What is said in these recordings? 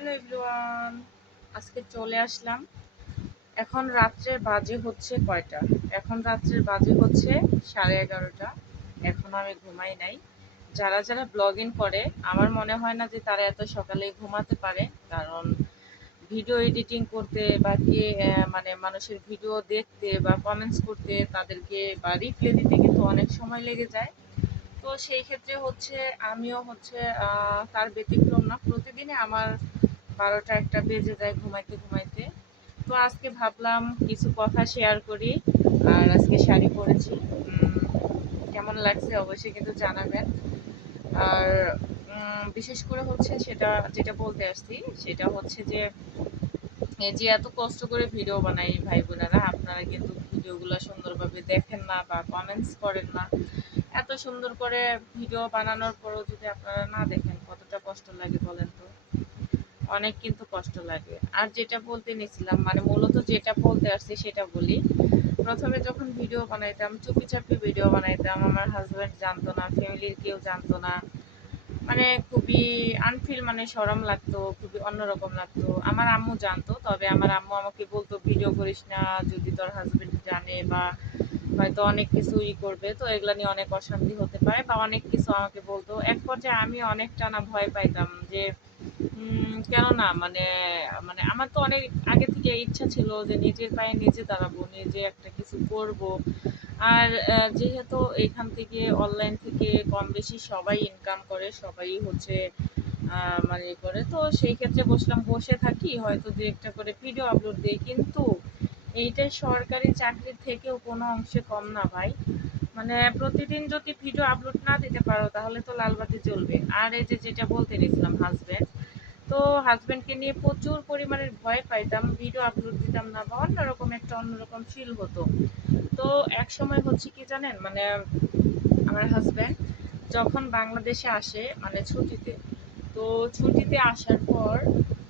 Hello everyone, আজকে চলে আসলাম। এখন রাত্রের বাজে হচ্ছে কয়টা? এখন রাত্রের বাজে হচ্ছে সাড়ে এগারোটা। এখন আমি ঘুমাই নাই। যারা যারা ব্লগিং করে, আমার মনে হয় না যে তারা এত সকালে ঘুমাতে পারে, কারণ ভিডিও এডিটিং করতে বা কে মানে মানুষের ভিডিও দেখতে বা কমেন্টস করতে তাদেরকে বা রিপ্লাই দিতে কিন্তু অনেক সময় লেগে যায়। তো সেই ক্ষেত্রে হচ্ছে, আমিও হচ্ছে তার ব্যতিক্রম না। প্রতিদিনে আমার বারোটা একটা বেজে যায় ঘুমাইতে ঘুমাইতে। তো আজকে ভাবলাম কিছু কথা শেয়ার করি, আর আজকে শাড়ি পরেছি। কেমন লাগছে অবশ্যই কিন্তু জানাবেন। আর বিশেষ করে হচ্ছে সেটা, যেটা বলতে আসছি, সেটা হচ্ছে যে যে এত কষ্ট করে ভিডিও বানাই ভাই বোনেরা, আপনারা কিন্তু ভিডিওগুলো সুন্দরভাবে দেখেন না বা কমেন্টস করেন না। এত সুন্দর করে ভিডিও বানানোর পরেও যদি আপনারা না দেখেন, কতটা কষ্ট লাগে বলেন তো? অনেক কিন্তু কষ্ট লাগে। আর যেটা বলতে নিয়েছিলাম মানে মূলত যেটা বলতে আসছি সেটা বলি। প্রথমে যখন ভিডিও বানাইতাম চুপি চাপি ভিডিও বানাইতাম, আমার হাজব্যান্ড জানতো না ফ্যামিলির কেউ জানতো না। মানে খুবই আনফিল মানে সরম লাগতো, খুবই অন্যরকম লাগতো। আমার আম্মু জানতো, তবে আমার আম্মু আমাকে বলতো ভিডিও করিস না, যদি তোর হাজবেন্ড জানে বা হয়তো অনেক কিছু ই করবে, তো এগুলা নিয়ে অনেক অশান্তি হতে পারে। বা অনেক কিছু আমাকে বলতো। এক পর্যায়ে আমি অনেকটা না ভয় পাইতাম যে উম, কেন না মানে মানে আমার তো অনেক আগে থেকে ইচ্ছা ছিল যে নিজের পায়ে নিজে দাঁড়াবো নিজে একটা কিছু করব। আর যেহেতু এখান থেকে অনলাইন থেকে কম বেশি সবাই ইনকাম করে সবাই হচ্ছে মানে করে তো সেই ক্ষেত্রে বসলাম বসে থাকি হয়তো দু একটা করে ভিডিও আপলোড দিই কিন্তু এইটা সরকারি চাকরির থেকেও কোনো অংশে কম না ভাই। মানে প্রতিদিন যদি ভিডিও আপলোড না দিতে পারো তাহলে তো লালবাতি জ্বলবে। আর এই যে যেটা বলতে গেছিলাম হাজবেন্ড তো হাজবেন্ডকে নিয়ে প্রচুর পরিমাণের ভয় পাইতাম ভিডিও আপলোড দিতাম না বা অন্যরকম একটা অন্যরকম ফিল হতো। তো এক সময় হচ্ছে কি জানেন মানে আমার হাজবেন্ড যখন বাংলাদেশে আসে মানে ছুটিতে, তো ছুটিতে আসার পর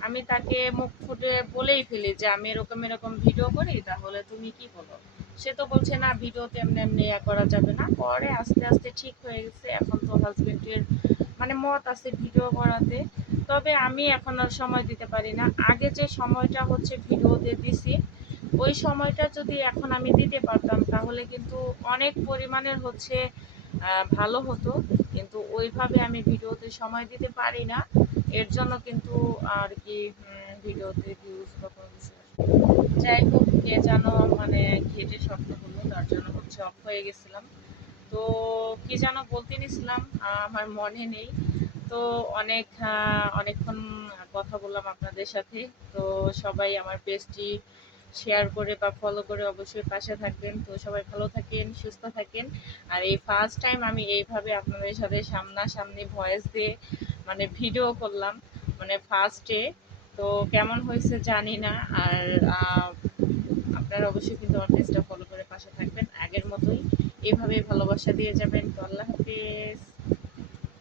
আমি তাকে মুখ ফুটে বলেই ফেলি যে, আমি এরকম এরকম ভিডিও করি, তাহলে তুমি কি বলো? সে তো বলছে, না ভিডিওতে এমনি এমনি করা যাবে না। পরে আস্তে আস্তে ঠিক হয়ে গেছে, এখন তো হাজবেন্ডের মানে মত আছে ভিডিও করাতে। তবে আমি এখন আর সময় দিতে পারি না। আগে যে সময়টা হচ্ছে ভিডিওতে দিছি, ওই সময়টা যদি এখন আমি দিতে পারতাম, তাহলে কিন্তু অনেক পরিমাণের হচ্ছে ভালো হতো। কিন্তু ওইভাবে আমি ভিডিওতে সময় দিতে পারি না। এর জন্য কিন্তু আর কি ভিডিওতে ভিউজ বা কোনো কিছু যাই হোক, কে যেন মানে ঘেটে শক্ত হলো তার জন্য হচ্ছে অফ হয়ে গেছিলাম। তো কি যেন বলতে নিছিলাম আমার মনে নেই। তো অনেক অনেকক্ষণ কথা বললাম আপনাদের সাথে। তো সবাই আমার পেজটি শেয়ার করে বা ফলো করে অবশ্যই পাশে থাকবেন। তো সবাই ভালো থাকেন, সুস্থ থাকেন। আর এই ফার্স্ট টাইম আমি এইভাবে আপনাদের সাথে সামনাসামনি ভয়েস দিয়ে মানে ভিডিও করলাম মানে ফার্স্টে তো কেমন হয়েছে জানি না। আর আপনারা অবশ্যই কিন্তু আমার পেজটা ফলো করে পাশে থাকবেন। আগের মতোই এভাবে ভালোবাসা দিয়ে যাবেন। তো আল্লাহ হাফিজ।